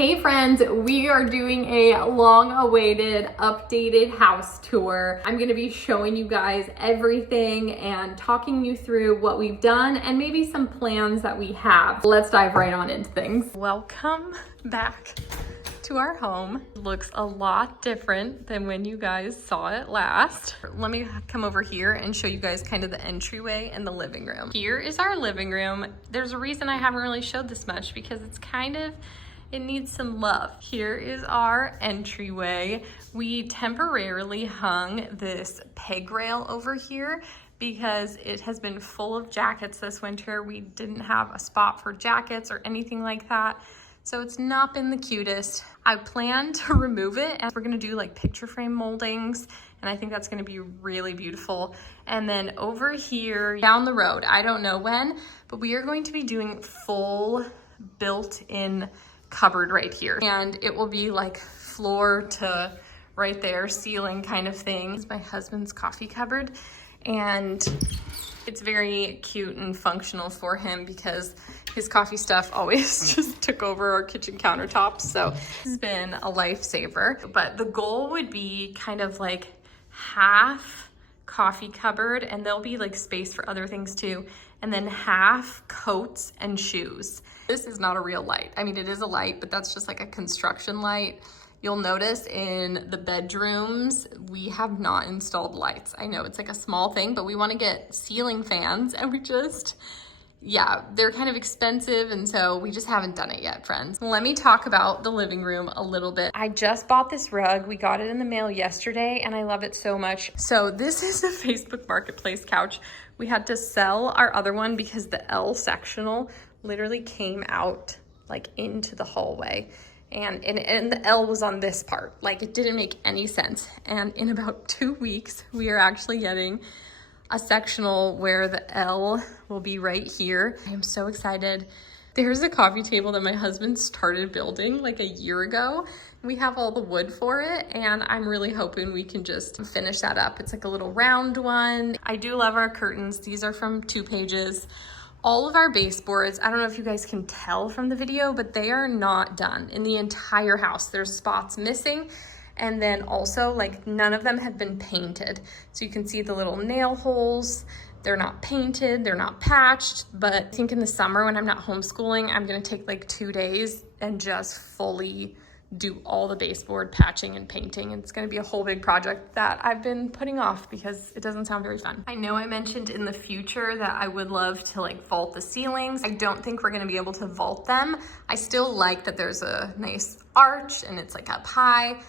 Hey friends, we are doing a long-awaited updated house tour. I'm gonna be showing you guys everything and talking you through what we've done and maybe some plans that we have. Let's dive right on into things. Welcome back to our home. It looks a lot different than when you guys saw it last. Let me come over here and show you guys kind of the entryway and the living room. Here is our living room. There's a reason I haven't really showed this much because it needs some love. Here is our entryway. We temporarily hung this peg rail over here because it has been full of jackets this winter. We didn't have a spot for jackets or anything like that. So it's not been the cutest. I plan to remove it and we're gonna do like picture frame moldings. And I think that's gonna be really beautiful. And then over here down the road, I don't know when, but we are going to be doing full built-in cupboard right here, and it will be like floor to right there ceiling kind of thing. This is my husband's coffee cupboard, and it's very cute and functional for him because his coffee stuff always just took over our kitchen countertops, so this has been a lifesaver. But the goal would be kind of like half coffee cupboard, and there'll be like space for other things too, and then half coats and shoes. This is not a real light. I mean, it is a light, but that's just like a construction light. You'll notice in the bedrooms, we have not installed lights. I know it's like a small thing, but we want to get ceiling fans, and they're kind of expensive, and so we just haven't done it yet, friends. Let me talk about the living room a little bit. I just bought this rug. We got it in the mail yesterday, and I love it so much. So this is a Facebook Marketplace couch. We had to sell our other one because the L sectional literally came out like into the hallway, and the L was on this part. Like, it didn't make any sense. And in about 2 weeks, we are actually getting a sectional where the L will be right here. I am so excited. There's a coffee table that my husband started building like a year ago. We have all the wood for it, and I'm really hoping we can just finish that up. It's like a little round one. I do love our curtains. These are from 2 Pages. All of our baseboards, I don't know if you guys can tell from the video, but they are not done in the entire house. There's spots missing. And then also, like, none of them have been painted. So you can see the little nail holes. They're not painted, they're not patched, but I think in the summer when I'm not homeschooling, I'm gonna take like 2 days and just fully do all the baseboard patching and painting. And it's gonna be a whole big project that I've been putting off because it doesn't sound very fun. I know I mentioned in the future that I would love to like vault the ceilings. I don't think we're gonna be able to vault them. I still like that there's a nice arch and it's like up high.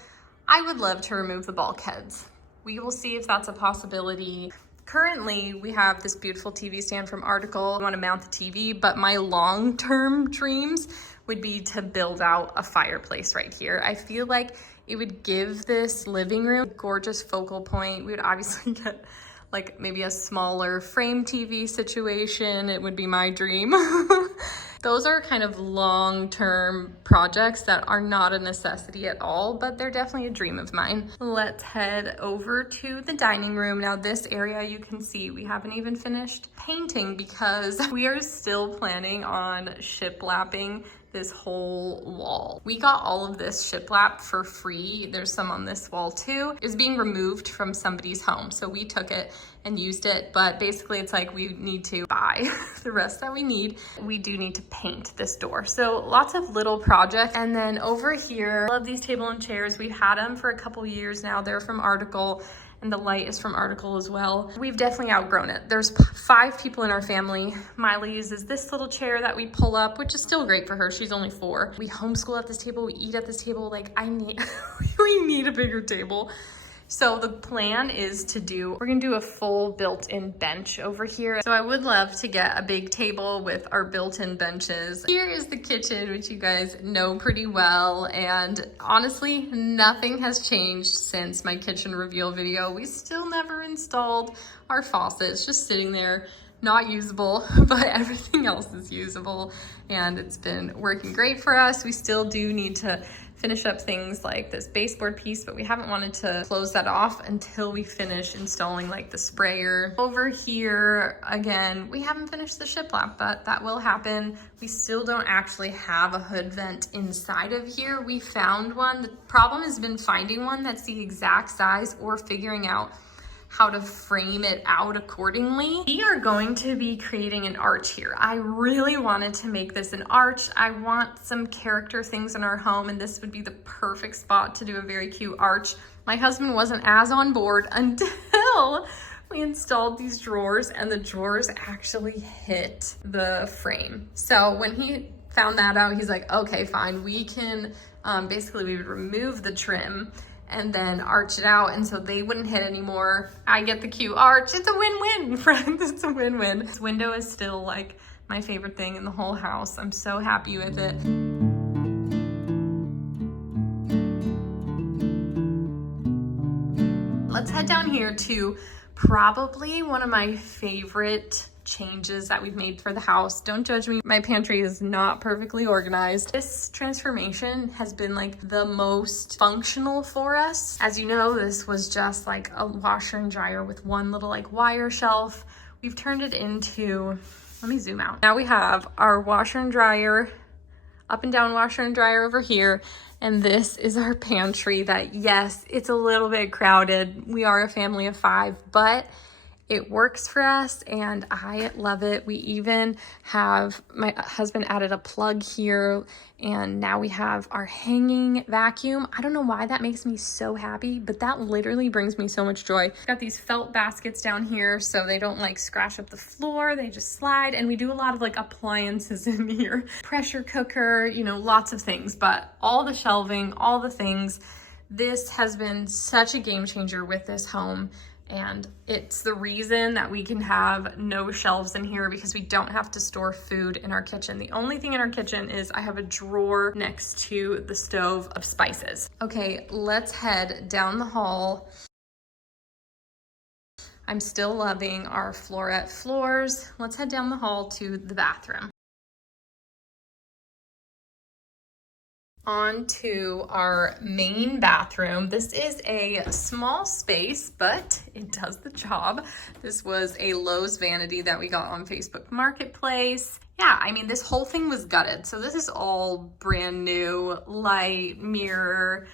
I would love to remove the bulkheads. We will see if that's a possibility. Currently, we have this beautiful TV stand from Article. I want to mount the TV, but my long-term dreams would be to build out a fireplace right here. I feel like it would give this living room a gorgeous focal point. We would obviously get like maybe a smaller frame TV situation. It would be my dream. Those are kind of long-term projects that are not a necessity at all, but they're definitely a dream of mine. Let's head over to the dining room. Now this area, you can see we haven't even finished painting because we are still planning on shiplapping this whole wall. We got all of this shiplap for free. There's some on this wall too. It was being removed from somebody's home, so we took it and used it, but basically it's like we need to buy the rest that we need. We do need to paint this door. So lots of little projects. And then over here, I love these table and chairs. We've had them for a couple years now. They're from Article, and the light is from Article as well. We've definitely outgrown it. There's 5 people in our family. Miley uses this little chair that we pull up, which is still great for her. She's only 4. We homeschool at this table, we eat at this table. Like, we need a bigger table. So the plan is we're gonna do a full built-in bench over here. So I would love to get a big table with our built-in benches. Here is the kitchen, which you guys know pretty well. And honestly, nothing has changed since my kitchen reveal video. We still never installed our faucet. It's just sitting there, not usable, but everything else is usable. And it's been working great for us. We still do need to finish up things like this baseboard piece, but we haven't wanted to close that off until we finish installing like the sprayer. Over here, again, we haven't finished the shiplap, but that will happen. We still don't actually have a hood vent inside of here. We found one. The problem has been finding one that's the exact size or figuring out how to frame it out accordingly. We are going to be creating an arch here. I really wanted to make this an arch. I want some character things in our home, and this would be the perfect spot to do a very cute arch. My husband wasn't as on board until we installed these drawers, and the drawers actually hit the frame. So when he found that out, he's like, okay, fine, we can, basically we would remove the trim and then arch it out, and so they wouldn't hit anymore. I get the cute arch. It's a win-win, friends. It's a win-win. This window is still like my favorite thing in the whole house. I'm so happy with it. Let's head down here to probably one of my favorite changes that we've made for the house. Don't judge me. My pantry is not perfectly organized. This transformation has been like the most functional for us. As you know, this was just like a washer and dryer with one little like wire shelf. We've turned it into, let me zoom out. Now we have our washer and dryer, up and down washer and dryer over here. And this is our pantry that, yes, it's a little bit crowded. We are a family of 5, but it works for us and I love it. We even have, my husband added a plug here, and now we have our hanging vacuum. I don't know why that makes me so happy, but that literally brings me so much joy. Got these felt baskets down here so they don't like scratch up the floor, they just slide. And we do a lot of like appliances in here. Pressure cooker, you know, lots of things, but all the shelving, all the things. This has been such a game changer with this home. And it's the reason that we can have no shelves in here, because we don't have to store food in our kitchen. The only thing in our kitchen is I have a drawer next to the stove of spices. Okay, let's head down the hall. I'm still loving our floorette floors. Let's head down the hall to the bathroom. On to our main bathroom. This is a small space, but it does the job. This was a Lowe's vanity that we got on Facebook Marketplace. Yeah, I mean, this whole thing was gutted. So this is all brand new, light, mirror,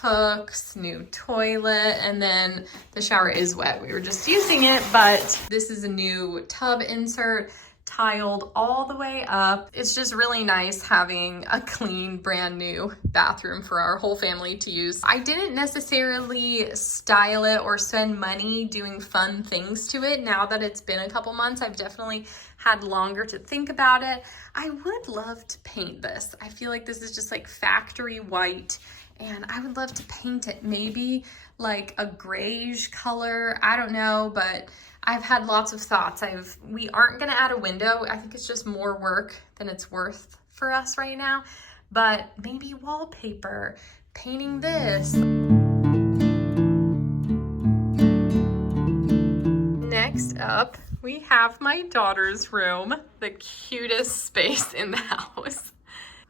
hooks, new toilet, and then the shower is wet. We were just using it, but this is a new tub insert, tiled all the way up. It's just really nice having a clean, brand new bathroom for our whole family to use. I didn't necessarily style it or spend money doing fun things to it. Now that it's been a couple months, I've definitely had longer to think about it. I would love to paint this. I feel like this is just like factory white, and I would love to paint it maybe like a grayish color. I don't know, but I've had lots of thoughts. We aren't gonna add a window. I think it's just more work than it's worth for us right now, but maybe wallpaper, painting this. Next up, we have my daughter's room, the cutest space in the house.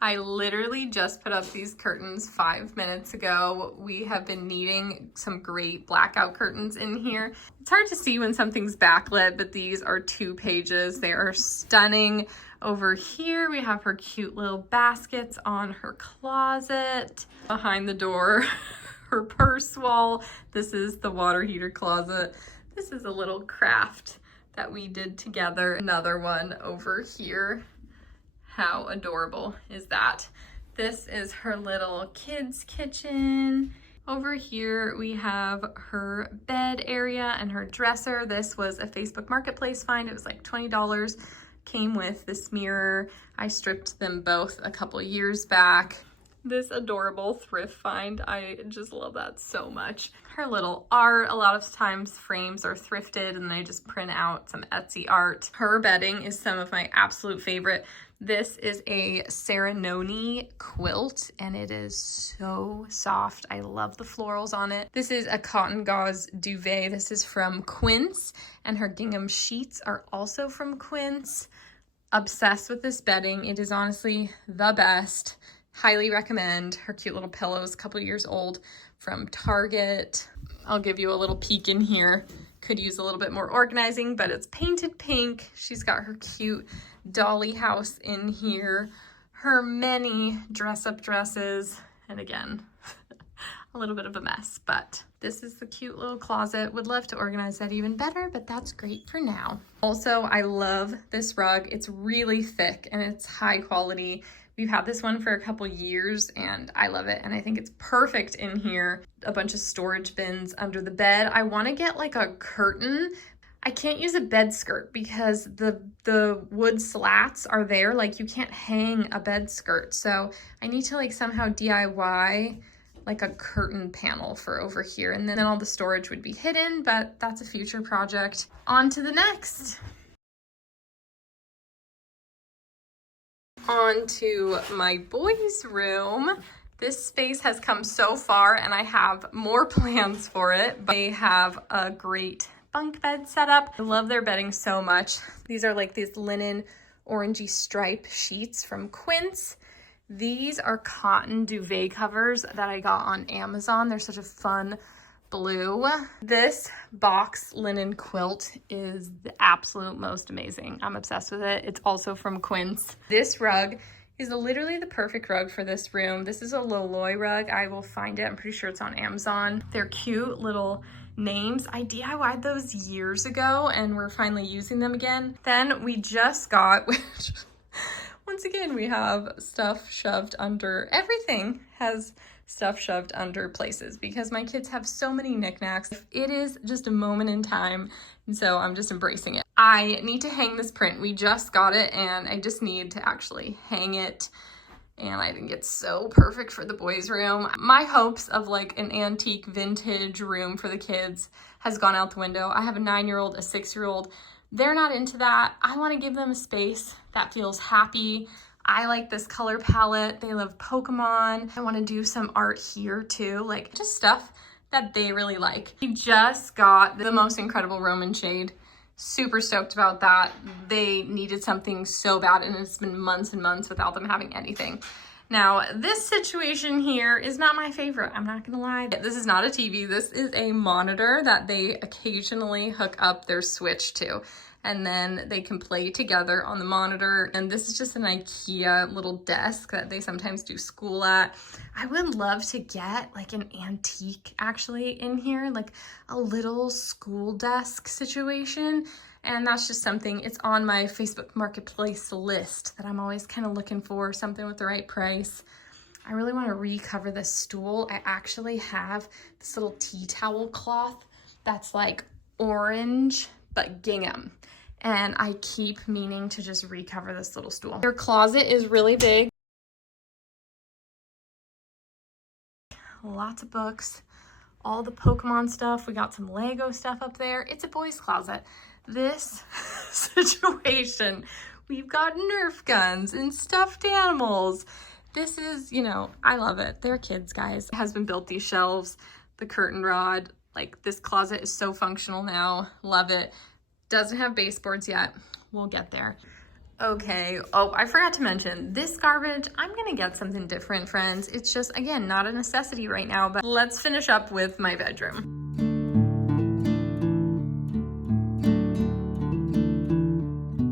I literally just put up these curtains 5 minutes ago. We have been needing some great blackout curtains in here. It's hard to see when something's backlit, but these are 2 pages. They are stunning. Over here, we have her cute little baskets on her closet. Behind the door, her purse wall. This is the water heater closet. This is a little craft that we did together. Another one over here. How adorable is that? This is her little kids' kitchen. Over here, we have her bed area and her dresser. This was a Facebook Marketplace find. It was like $20. Came with this mirror. I stripped them both a couple years back. This adorable thrift find. I just love that so much. Her little art, a lot of times frames are thrifted and they just print out some Etsy art. Her bedding is some of my absolute favorite. This is a Serenoni quilt and it is so soft. I love the florals on it. This is a cotton gauze duvet. This is from Quince, and her gingham sheets are also from Quince. Obsessed with this bedding. It is honestly the best. Highly recommend. Her cute little pillows, a couple years old, from Target. I'll give you a little peek in here. Could use a little bit more organizing, but it's painted pink. She's got her cute dolly house in here, her many dress-up dresses, and again, a little bit of a mess, but this is the cute little closet. Would love to organize that even better, but that's great for now. Also, I love this rug. It's really thick and it's high quality. We've had this one for a couple years and I love it. And I think it's perfect in here. A bunch of storage bins under the bed. I want to get like a curtain. I can't use a bed skirt because the wood slats are there. Like you can't hang a bed skirt. So I need to like somehow DIY like a curtain panel for over here. And then all the storage would be hidden, but that's a future project. On to the next. On to my boys' room. This space has come so far and I have more plans for it. But they have a great bunk bed setup. I love their bedding so much. These are like these linen orangey stripe sheets from Quince. These are cotton duvet covers that I got on Amazon. They're such a fun blue. This box linen quilt is the absolute most amazing. I'm obsessed with it. It's also from Quince. This rug is literally the perfect rug for this room. This is a Loloi rug. I will find it. I'm pretty sure it's on Amazon. They're cute little names. I DIY'd those years ago and we're finally using them again. Then we just got, which once again, we have stuff shoved under, everything has stuff shoved under places because my kids have so many knickknacks. It is just a moment in time, and so I'm just embracing it. I need to hang this print. We just got it, and I just need to actually hang it, and I think it's so perfect for the boys' room. My hopes of like an antique vintage room for the kids has gone out the window. I have a 9-year-old, a 6-year-old. They're not into that. I want to give them a space that feels happy. I like this color palette. They love Pokemon. I want to do some art here too, like just stuff that they really like. We just got the most incredible Roman shade. Super stoked about that. They needed something so bad and it's been months and months without them having anything. Now, this situation here is not my favorite. I'm not gonna lie. This is not a TV. This is a monitor that they occasionally hook up their Switch to. And then they can play together on the monitor. And this is just an IKEA little desk that they sometimes do school at. I would love to get like an antique actually in here, like a little school desk situation. And that's just something, it's on my Facebook Marketplace list that I'm always kind of looking for, something with the right price. I really want to recover this stool. I actually have this little tea towel cloth that's like orange, but gingham. And I keep meaning to just recover this little stool. Your closet is really big. Lots of books, all the Pokemon stuff. We got some Lego stuff up there. It's a boys' closet. This situation, we've got Nerf guns and stuffed animals. This is, you know, I love it. They're kids, guys. My husband built these shelves, the curtain rod. Like, this closet is so functional now. Love it. Doesn't have baseboards yet. We'll get there. Okay. Oh, I forgot to mention this garbage. I'm gonna get something different, friends. It's just, again, not a necessity right now, but let's finish up with my bedroom.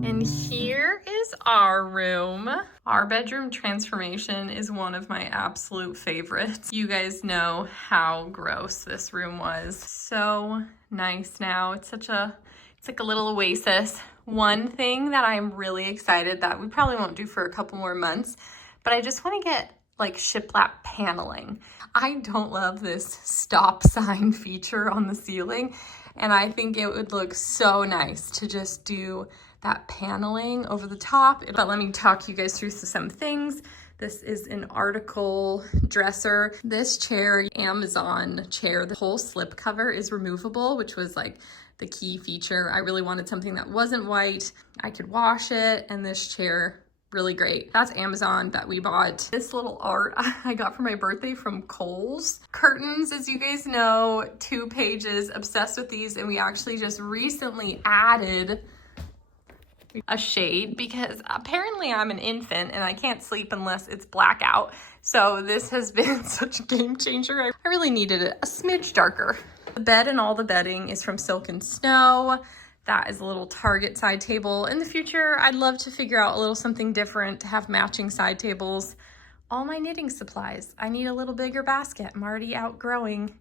And here is our room. Our bedroom transformation is one of my absolute favorites. You guys know how gross this room was. So nice now. It's like a little oasis. One thing that I'm really excited that we probably won't do for a couple more months, but I just want to get like shiplap paneling. I don't love this stop sign feature on the ceiling, and I think it would look so nice to just do that paneling over the top. But let me talk you guys through some things. This is an article dresser. This chair, Amazon chair, the whole slip cover is removable, which was like the key feature. I really wanted something that wasn't white. I could wash it, and this chair, really great. That's Amazon that we bought. This little art I got for my birthday from Kohl's. Curtains, as you guys know, 2 pages, obsessed with these, and we actually just recently added a shade because apparently I'm an infant and I can't sleep unless it's blackout. So this has been such a game changer. I really needed it a smidge darker. The bed and all the bedding is from Silk and Snow. That is a little Target side table. In the future, I'd love to figure out a little something different to have matching side tables. All my knitting supplies. I need a little bigger basket. I'm already outgrowing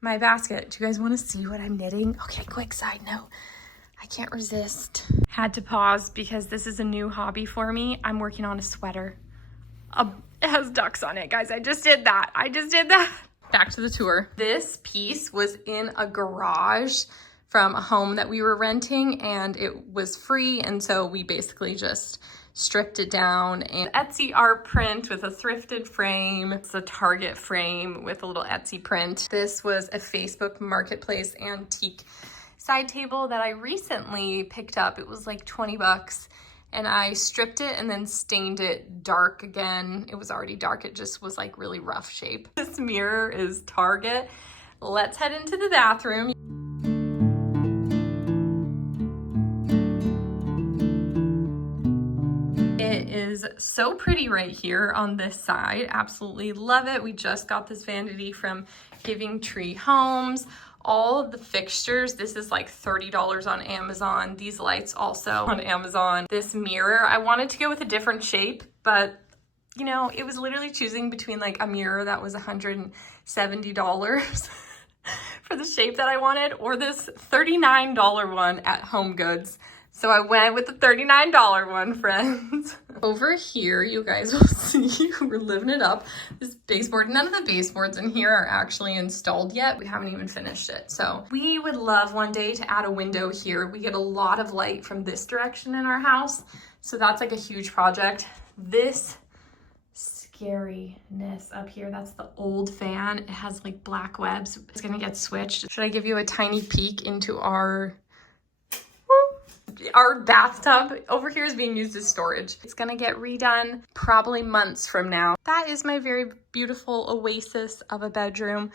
my basket. Do you guys want to see what I'm knitting? Okay, quick side note. I can't resist. Had to pause because this is a new hobby for me. I'm working on a sweater. It has ducks on it, guys. I just did that. Back to the tour. This piece was in a garage from a home that we were renting, and it was free, and so we basically just stripped it down. And Etsy art print with a thrifted frame. It's a Target frame with a little Etsy print. This was a Facebook Marketplace antique side table that I recently picked up. It was like 20 bucks, and I stripped it and then stained it dark again. It was already dark. It just was like really rough shape. This mirror is Target. Let's head into the bathroom. It is so pretty right here on this side. Absolutely love it. We just got this vanity from Giving Tree Homes. All of the fixtures, this is like $30 on Amazon. These lights also on Amazon. This mirror, I wanted to go with a different shape, but you know, it was literally choosing between like a mirror that was $170 for the shape that I wanted, or this $39 one at Home Goods. So I went with the $39 one, friends. Over here, you guys will see we're living it up. This baseboard, none of the baseboards in here are actually installed yet. We haven't even finished it. So we would love one day to add a window here. We get a lot of light from this direction in our house. So that's like a huge project. This scariness up here, that's the old fan. It has like black webs. It's gonna get switched. Should I give you a tiny peek into our bathtub? Over here is being used as storage. It's gonna get redone probably months from now. That is my very beautiful oasis of a bedroom.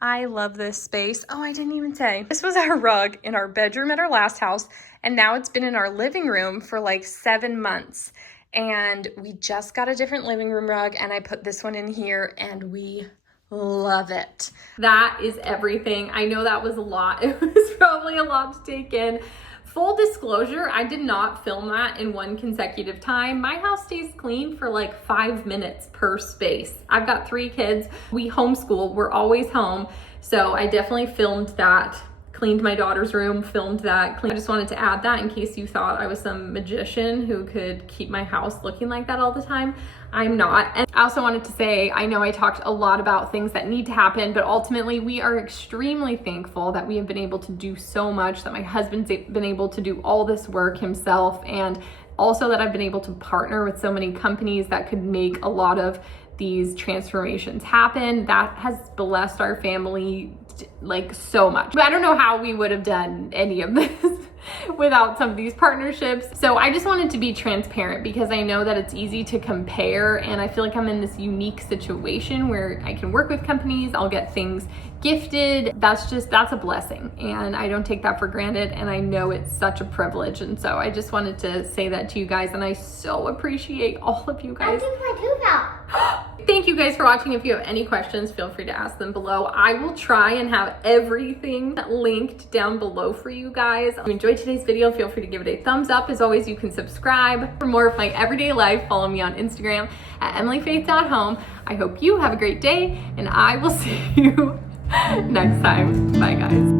I love this space. Oh, I didn't even say. This was our rug in our bedroom at our last house, and now it's been in our living room for like 7 months. And we just got a different living room rug, and I put this one in here, and we love it. That is everything. I know that was a lot. It was probably a lot to take in. Full disclosure, I did not film that in one consecutive time. My house stays clean for like 5 minutes per space. I've got 3 kids. We homeschool. We're always home. So I definitely filmed that, cleaned my daughter's room, filmed that. I just wanted to add that in case you thought I was some magician who could keep my house looking like that all the time. I'm not. And I also wanted to say, I know I talked a lot about things that need to happen, but ultimately we are extremely thankful that we have been able to do so much, that my husband's been able to do all this work himself, and also that I've been able to partner with so many companies that could make a lot of these transformations happen. That has blessed our family like so much. I don't know how we would have done any of this without some of these partnerships. So I just wanted to be transparent because I know that it's easy to compare, and I feel like I'm in this unique situation where I can work with companies, I'll get things gifted. That's a blessing, and I don't take that for granted, and I know it's such a privilege. And so I just wanted to say that to you guys, and I so appreciate all of you guys. I think my tooth out. Thank you guys for watching. If you have any questions, feel free to ask them below. I will try and have everything linked down below for you guys. If you enjoyed today's video, feel free to give it a thumbs up. As always, you can subscribe for more of my everyday life. Follow me on Instagram at emilyfaith.home. I hope you have a great day, and I will see you next time. Bye, guys.